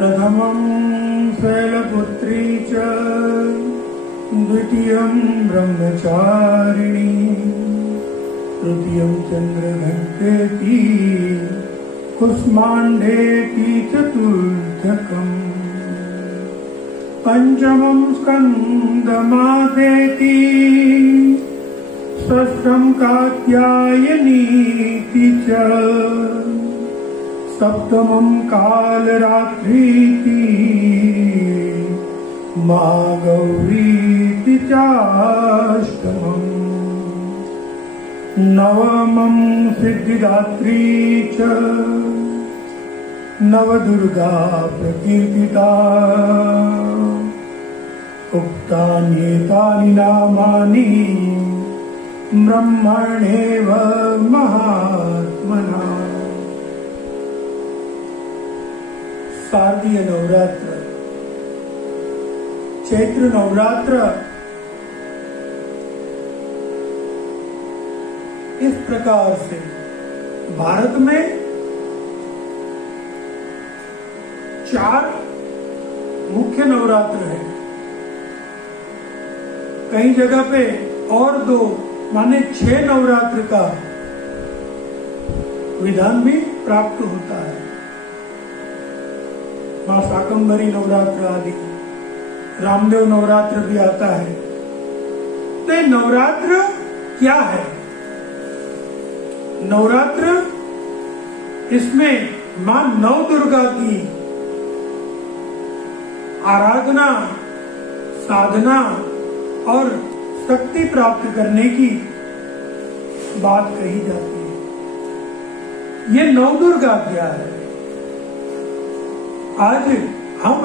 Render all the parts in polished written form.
प्रथमं शैलपुत्री च द्वितीयं ब्रह्मचारिणी तृतीयं चन्द्रघण्टेति कुष्माण्डेति चतुर्थकम् पंचमं स्कन्दमादेति षष्ठं कात्यायनीति च सप्तमं कालरात्रीति महागौरीति चाष्टमम् नवमं सिद्धिदात्री च नवदुर्गा प्रकीर्तिता उक्तान्येतानि नामानि ब्रह्मणेव महात्मना। शारदीय नवरात्र, चैत्र नवरात्र इस प्रकार से भारत में 4 मुख्य नवरात्र है। कई जगह पे और 2 माने 6 नवरात्र का विधान भी प्राप्त होता है। मां शाकंभरी नवरात्र आदि, रामदेव नवरात्र भी आता है। तो ये नवरात्र क्या है? नवरात्र, इसमें मां नव दुर्गा की आराधना, साधना और शक्ति प्राप्त करने की बात कही जाती है। ये नव दुर्गा क्या है, आज हम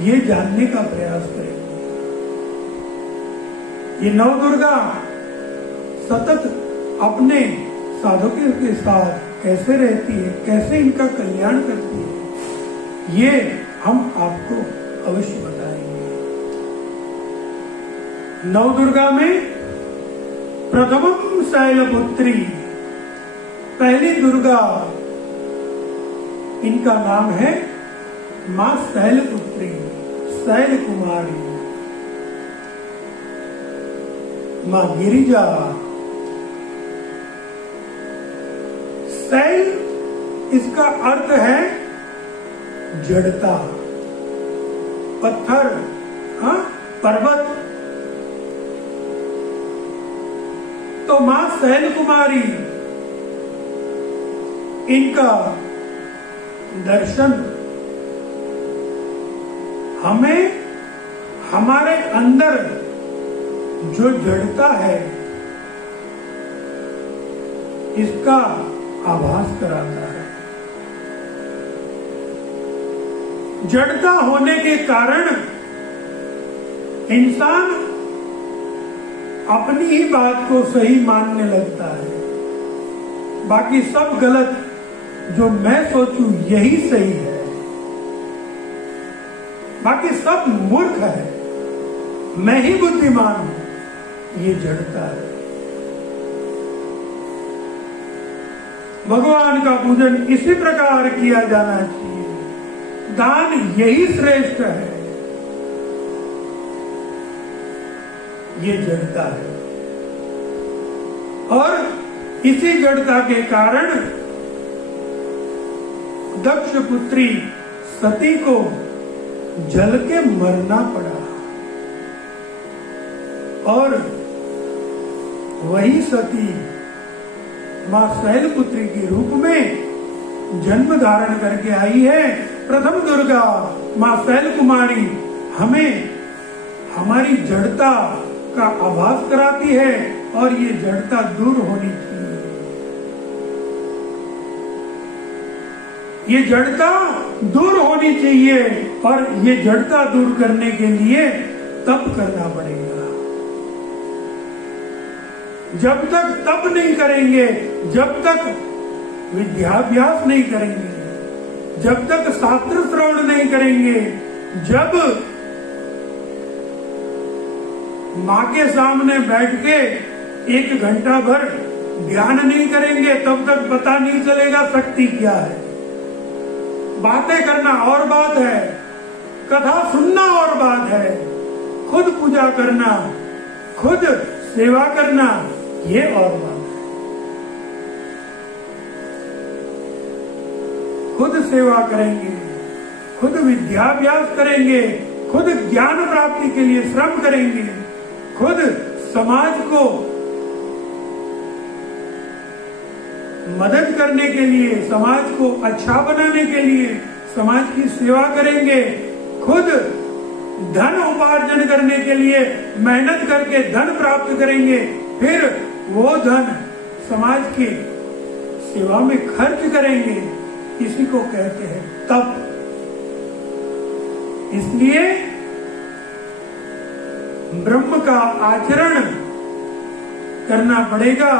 ये जानने का प्रयास करेंगे। ये नव दुर्गा सतत अपने साधकों के साथ कैसे रहती है, कैसे इनका कल्याण करती है, ये हम आपको अवश्य बताएंगे। नव दुर्गा में प्रथमम शैलपुत्री, पहली दुर्गा, इनका नाम है मां शैलपुत्री, शैल कुमारी, मां गिरिजा। शैल, इसका अर्थ है जड़ता, पत्थर, पर्वत। तो मां शैल कुमारी, इनका दर्शन हमें हमारे अंदर जो जड़ता है इसका आभास कराता है। जड़ता होने के कारण इंसान अपनी ही बात को सही मानने लगता है, बाकी सब गलत, जो मैं सोचूं यही सही है, बाकी सब मूर्ख है, मैं ही बुद्धिमान हूं। ये जड़ता है। भगवान का पूजन इसी प्रकार किया जाना चाहिए। दान यही श्रेष्ठ है। ये जड़ता है और इसी जड़ता के कारण दक्ष पुत्री सती को जल के मरना पड़ा और वही सती मां शैलपुत्री के रूप में जन्म धारण करके आई है। प्रथम दुर्गा मां शैल कुमारी हमें हमारी जड़ता का आभास कराती है और ये जड़ता दूर होनी चाहिए। ये जड़ता दूर होनी चाहिए और ये जड़ता दूर करने के लिए तप करना पड़ेगा। जब तक तप नहीं करेंगे, जब तक विद्याभ्यास नहीं करेंगे, जब तक शास्त्र श्रवण नहीं करेंगे, जब माँ के सामने बैठ के 1 घंटा भर ध्यान नहीं करेंगे, तब तक पता नहीं चलेगा शक्ति क्या है। बातें करना और बात है, कथा सुनना और बात है, खुद पूजा करना, खुद सेवा करना, ये और बात है। खुद सेवा करेंगे, खुद विद्याभ्यास करेंगे, खुद ज्ञान प्राप्ति के लिए श्रम करेंगे, खुद समाज को मदद करने के लिए, समाज को अच्छा बनाने के लिए समाज की सेवा करेंगे, खुद धन उपार्जन करने के लिए मेहनत करके धन प्राप्त करेंगे, फिर वो धन समाज की सेवा में खर्च करेंगे, इसी को कहते हैं तप। इसलिए ब्रह्म का आचरण करना पड़ेगा।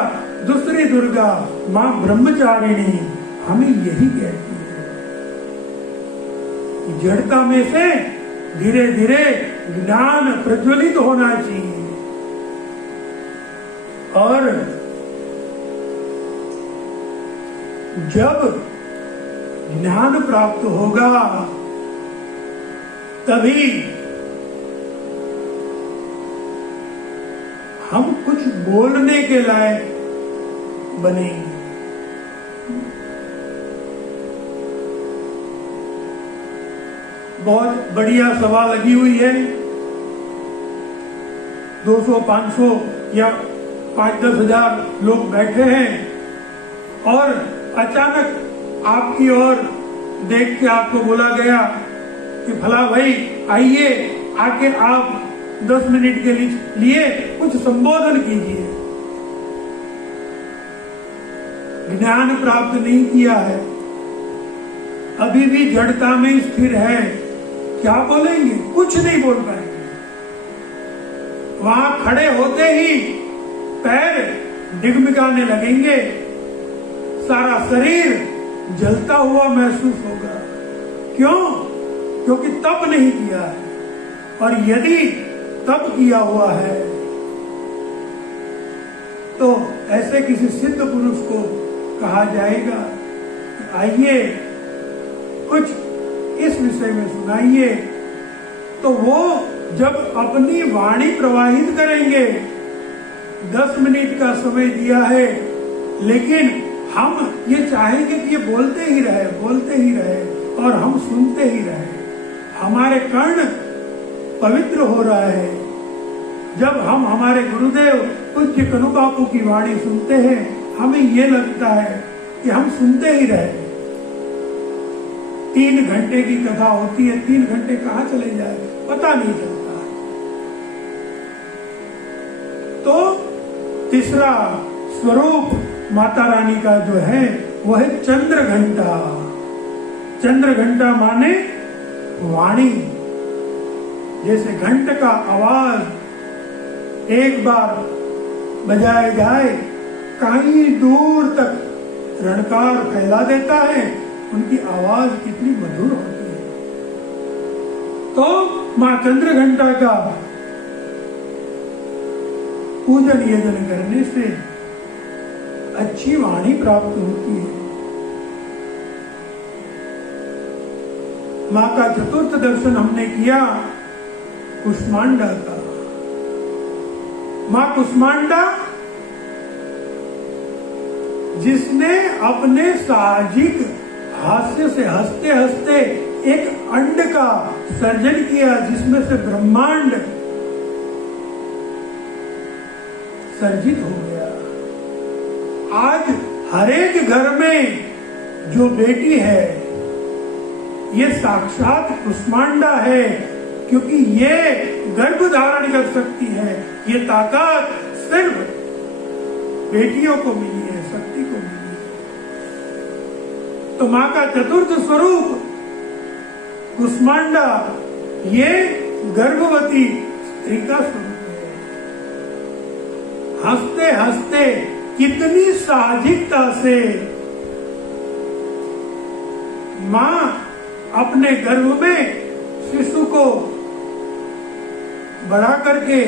दूसरी दुर्गा मां ब्रह्मचारिणी हमें यही कहती है, जड़ता में से धीरे धीरे ज्ञान प्रज्वलित होना चाहिए, और जब ज्ञान प्राप्त होगा तभी हम कुछ बोलने के लायक बनेंगे। बहुत बढ़िया सभा लगी हुई है, 200, 500 या 5-10 हजार लोग बैठे हैं, और अचानक आपकी ओर देख के आपको बोला गया कि फला भाई आइए, आके आप 10 मिनट के लिए कुछ संबोधन कीजिए। ज्ञान प्राप्त नहीं किया है, अभी भी जड़ता में स्थिर है, क्या बोलेंगे? कुछ नहीं बोल पाएंगे। वहां खड़े होते ही पैर डिगमिगाने लगेंगे, सारा शरीर जलता हुआ महसूस होगा। क्यों? क्योंकि तप नहीं किया है, और यदि तप किया हुआ है तो ऐसे किसी सिद्ध पुरुष को कहा जाएगा, आइए कुछ इस विषय में सुनाइए। तो वो जब अपनी वाणी प्रवाहित करेंगे, 10 मिनट का समय दिया है, लेकिन हम ये चाहेंगे कि ये बोलते ही रहे और हम सुनते ही रहे। हमारे कर्ण पवित्र हो रहा है जब हम हमारे गुरुदेव पूज्य कनु बापू की वाणी सुनते हैं। हमें ये लगता है कि हम सुनते ही रहे। 3 घंटे की कथा होती है, 3 घंटे कहाँ चले जाए पता नहीं चलता। तो तीसरा स्वरूप माता रानी का जो है वो है चंद्र घंटा। चंद्र घंटा माने वाणी। जैसे घंट का आवाज एक बार बजाया जाए कहीं दूर तक रणकार फैला देता है, उनकी आवाज कितनी मधुर होती है। तो मां चंद्र घंटा का पूजन यजन करने से अच्छी वाणी प्राप्त होती है। मां का चतुर्थ दर्शन हमने किया कुष्मांडा का। मां कुष्मांडा जिसने अपने साहजिक हास्य से हंसते हंसते एक अंड का सर्जन किया, जिसमें से ब्रह्मांड सर्जित हो गया। आज हर एक घर में जो बेटी है ये साक्षात कुष्मांडा है, क्योंकि ये गर्भ धारण कर सकती है। ये ताकत सिर्फ बेटियों को मिली है, शक्ति को मिली है। तो मां का चतुर्थ स्वरूप कुष्मांडा ये गर्भवती स्त्री का स्वरूप है। हंसते हंसते कितनी साहजिकता से मां अपने गर्भ में शिशु को बढ़ा करके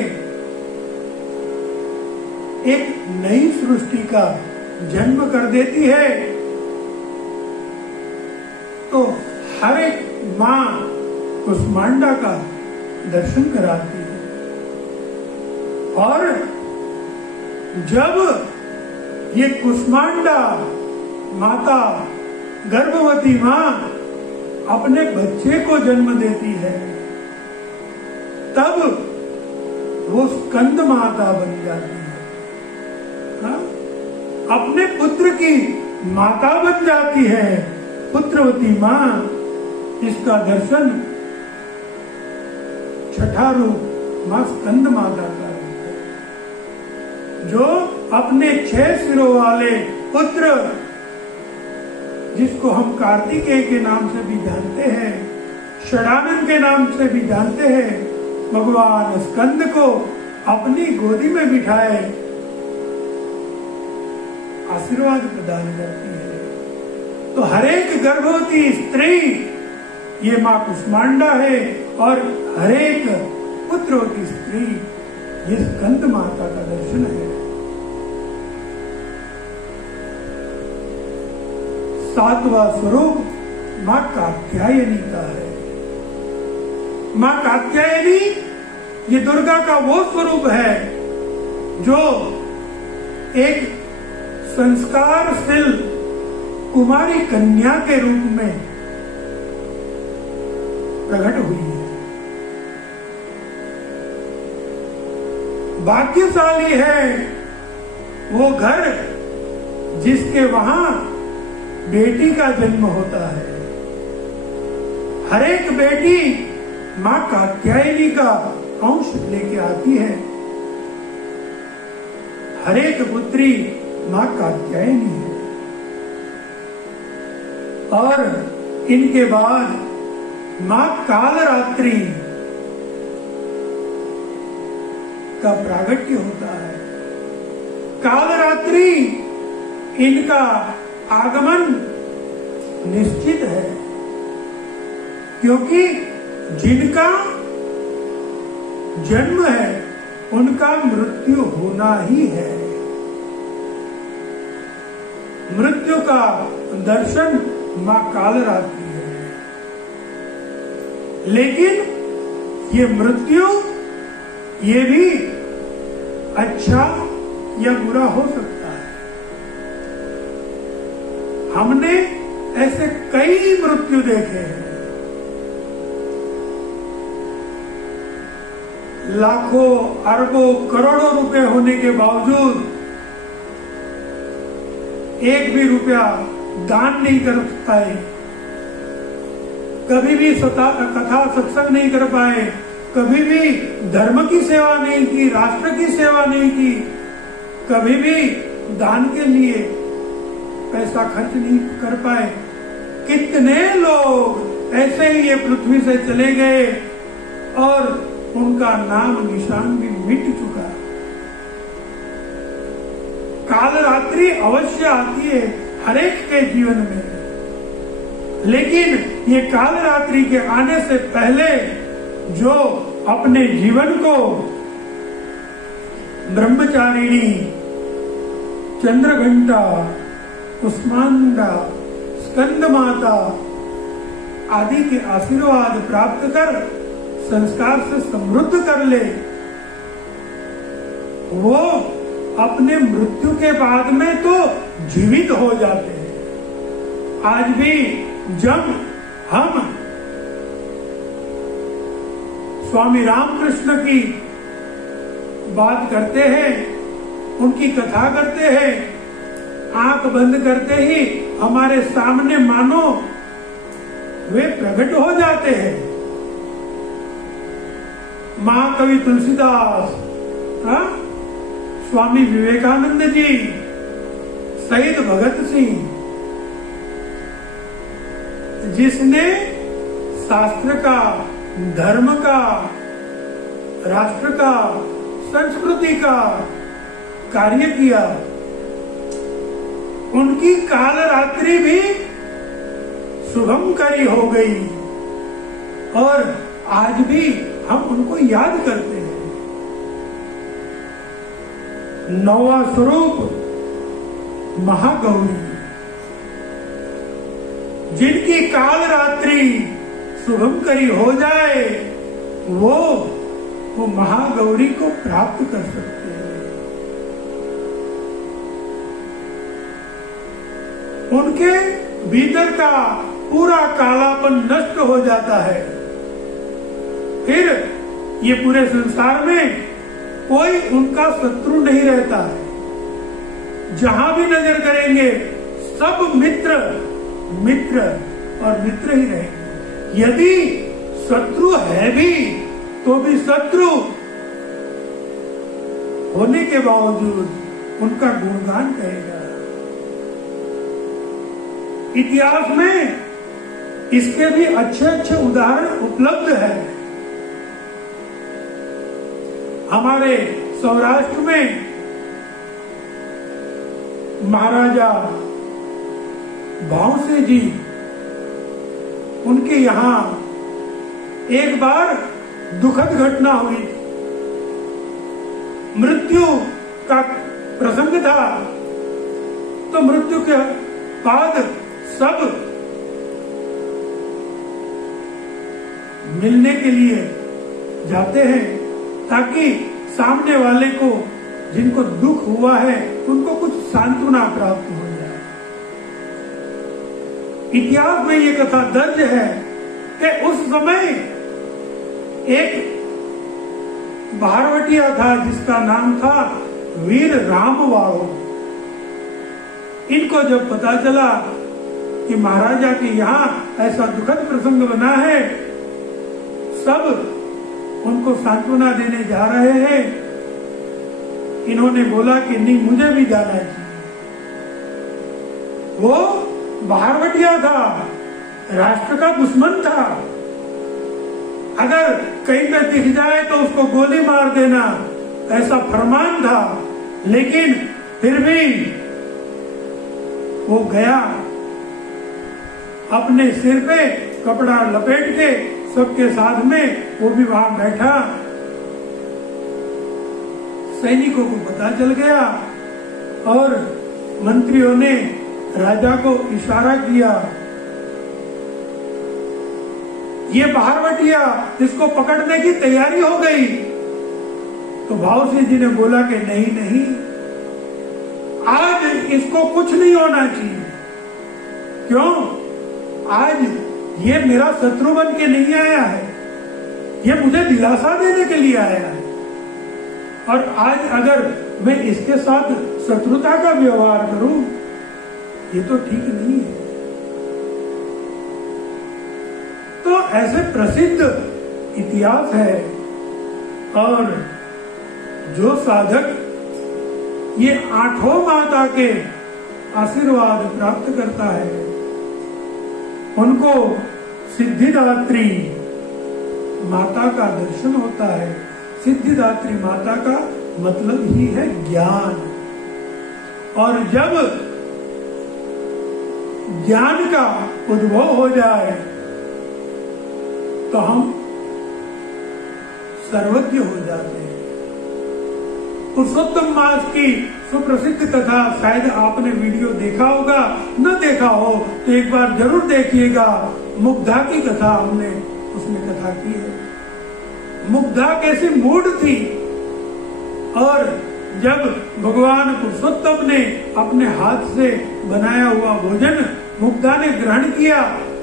एक नई सृष्टि का जन्म कर देती है। तो हर एक माँ कुष्मांडा का दर्शन कराती है। और जब ये कुष्मांडा माता, गर्भवती माँ अपने बच्चे को जन्म देती है, तब वो स्कंद माता बन जाती है। हाँ? अपने पुत्र की माता बन जाती है, पुत्रवती माँ। इसका दर्शन छठा रूप माँ स्कंद माता का है, जो अपने 6 सिरों वाले पुत्र, जिसको हम कार्तिकेय के नाम से भी जानते हैं, षडानन के नाम से भी जानते हैं, भगवान स्कंद को अपनी गोदी में बिठाए आशीर्वाद प्रदान करती है। तो हर एक गर्भवती स्त्री ये माँ कुष्मांडा है, और हर एक पुत्रवती स्त्री ये स्कंद माता का दर्शन है। 7वां स्वरूप माँ कात्यायनी का है। माँ कात्यायनी ये दुर्गा का वो स्वरूप है जो एक संस्कारशील कुमारी कन्या के रूप में प्रकट हुई है। भाग्यशाली है वो घर जिसके वहां बेटी का जन्म होता है। हर एक बेटी माँ कात्यायनी का अंश लेके आती है। हर एक पुत्री माँ कात्यायनी है। और इनके बाद माँ कालरात्रि का प्रागट्य होता है। कालरात्रि इनका आगमन निश्चित है, क्योंकि जिनका जन्म है उनका मृत्यु होना ही है। मृत्यु का दर्शन माँ कालरात्रि है। लेकिन ये मृत्यु ये भी अच्छा या बुरा हो सकता है। हमने ऐसे कई मृत्यु देखे हैं। लाखों अरबों करोड़ों रुपए होने के बावजूद एक भी रुपया दान नहीं कर पाए, कभी भी कथा सत्संग नहीं कर पाए, कभी भी धर्म की सेवा नहीं की, राष्ट्र की सेवा नहीं की, कभी भी दान के लिए पैसा खर्च नहीं कर पाए। कितने लोग ऐसे ही ये पृथ्वी से चले गए और उनका नाम निशान भी मिट चुका। कालरात्रि अवश्य आती है हर एक के जीवन में, लेकिन ये कालरात्रि के आने से पहले जो अपने जीवन को ब्रह्मचारिणी, चंद्रघंटा, कुष्मांडा, स्कंद माता आदि के आशीर्वाद प्राप्त कर संस्कार से समृद्ध कर ले, वो अपने मृत्यु के बाद में तो जीवित हो जाते हैं। आज भी जब हम स्वामी रामकृष्ण की बात करते हैं, उनकी कथा करते हैं, आंख बंद करते ही हमारे सामने मानो वे प्रकट हो जाते हैं। महाकवि तुलसीदास, स्वामी विवेकानंद जी, शहीद भगत सिंह, जिसने शास्त्र का, धर्म का, राष्ट्र का, संस्कृति का कार्य किया, उनकी कालरात्रि भी शुभंकरी हो गई और आज भी हम उनको याद करते हैं। 9वां स्वरूप महागौरी। जिनकी काल रात्रि शुभंकरी हो जाए वो महागौरी को प्राप्त कर सकते हैं। उनके भीतर का पूरा कालापन नष्ट हो जाता है। फिर ये पूरे संसार में कोई उनका शत्रु नहीं रहता है। जहां भी नजर करेंगे सब मित्र मित्र और मित्र ही रहेंगे। यदि शत्रु है भी तो भी शत्रु होने के बावजूद उनका गुणगान करेगा। इतिहास में इसके भी अच्छे अच्छे उदाहरण उपलब्ध है। हमारे सौराष्ट्र में महाराजा भावसिंह जी, उनके यहां एक बार दुखद घटना हुई। मृत्यु का प्रसंग था, तो मृत्यु के बाद सब मिलने के लिए जाते हैं ताकि सामने वाले को, जिनको दुख हुआ है, उनको कुछ सांत्वना प्राप्त हो जाए। इतिहास में ये कथा दर्ज है कि उस समय एक बारवटिया था जिसका नाम था वीर रामवाड़ो। इनको जब पता चला कि महाराजा के यहाँ ऐसा दुखद प्रसंग बना है, सब उनको सांत्वना देने जा रहे हैं, इन्होंने बोला कि नहीं, मुझे भी जाना चाहिए। वो बारवटिया था, राष्ट्र का दुश्मन था। अगर कहीं पे दिख जाए तो उसको गोली मार देना, ऐसा फरमान था। लेकिन फिर भी वो गया, अपने सिर पे कपड़ा लपेट के सबके साथ में वो भी वहां बैठा। सैनिकों को पता चल गया और मंत्रियों ने राजा को इशारा किया, ये बारवटिया, इसको पकड़ने की तैयारी हो गई। तो भावसिंह जी ने बोला कि नहीं नहीं, आज इसको कुछ नहीं होना चाहिए। क्यों? आज ये मेरा शत्रु बन के नहीं आया है, ये मुझे दिलासा देने के लिए आया है। और आज अगर मैं इसके साथ शत्रुता का व्यवहार करूं, ये तो ठीक नहीं है। तो ऐसे प्रसिद्ध इतिहास है। और जो साधक ये आठों माता के आशीर्वाद प्राप्त करता है, उनको सिद्धिदात्री माता का दर्शन होता है। सिद्धिदात्री माता का मतलब ही है ज्ञान। और जब ज्ञान का उद्भव हो जाए तो हम सर्वज्ञ हो जाते हैं। पुरुषोत्तम मास की सुप्रसिद्ध कथा, शायद आपने वीडियो देखा होगा, न देखा हो तो एक बार जरूर देखिएगा। मुग्धा की कथा हमने उसमें कथा की है। मुग्धा कैसी मूढ़ थी, और जब भगवान पुरुषोत्तम ने अपने हाथ से बनाया हुआ भोजन मुग्धा ने ग्रहण किया,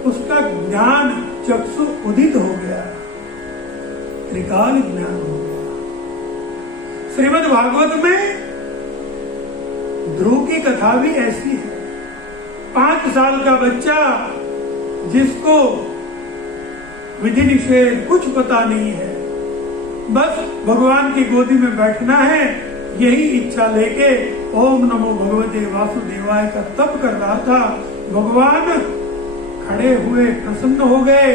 उसका ज्ञान चक्षु उदित हो गया, त्रिकाल ज्ञान हो गया। श्रीमद् भागवत में ध्रुव की कथा भी ऐसी है। 5 साल का बच्चा जिसको विधि निषेध कुछ पता नहीं है, बस भगवान की गोदी में बैठना है, यही इच्छा लेके ओम नमो भगवते वासुदेवाय का तप कर रहा था। भगवान खड़े हुए, प्रसन्न हो गए।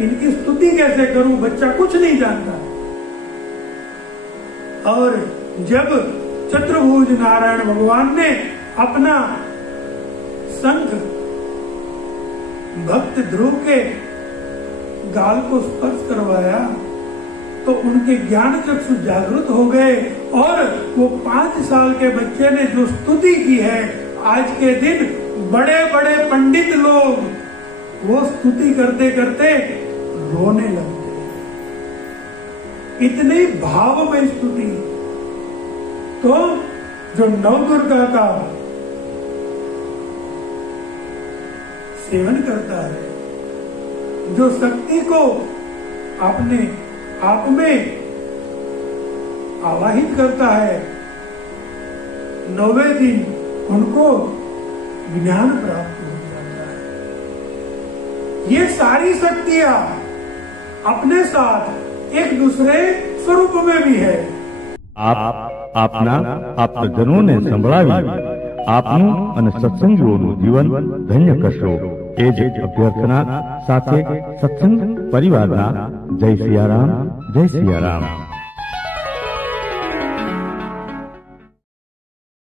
इनकी स्तुति कैसे करूं, बच्चा कुछ नहीं जानता। और जब चतुर्भुज नारायण भगवान ने अपना शंख भक्त ध्रुव के गाल को स्पर्श करवाया तो उनके ज्ञान चक्षु जागृत हो गए। और वो 5 साल के बच्चे ने जो स्तुति की है, आज के दिन बड़े बड़े पंडित लोग वो स्तुति करते करते रोने लगते, इतनी भावमय स्तुति। तो जो नवदुर्गा का सेवन करता है, जो शक्ति को अपने आप में आवाहित करता है, 9वें दिन उनको ज्ञान प्राप्त हो जाता है। ये सारी शक्तियां अपने साथ एक दूसरे स्वरूप में भी है। આપના આપ્તજનોને સંભળાવી આપનું અને સત્સંગીઓનું જીવન ધન્ય કરશો એ જ અભ્યર્થના સાથે સત્સંગ પરિવારના જય સિયારામ, જય સિયારામ।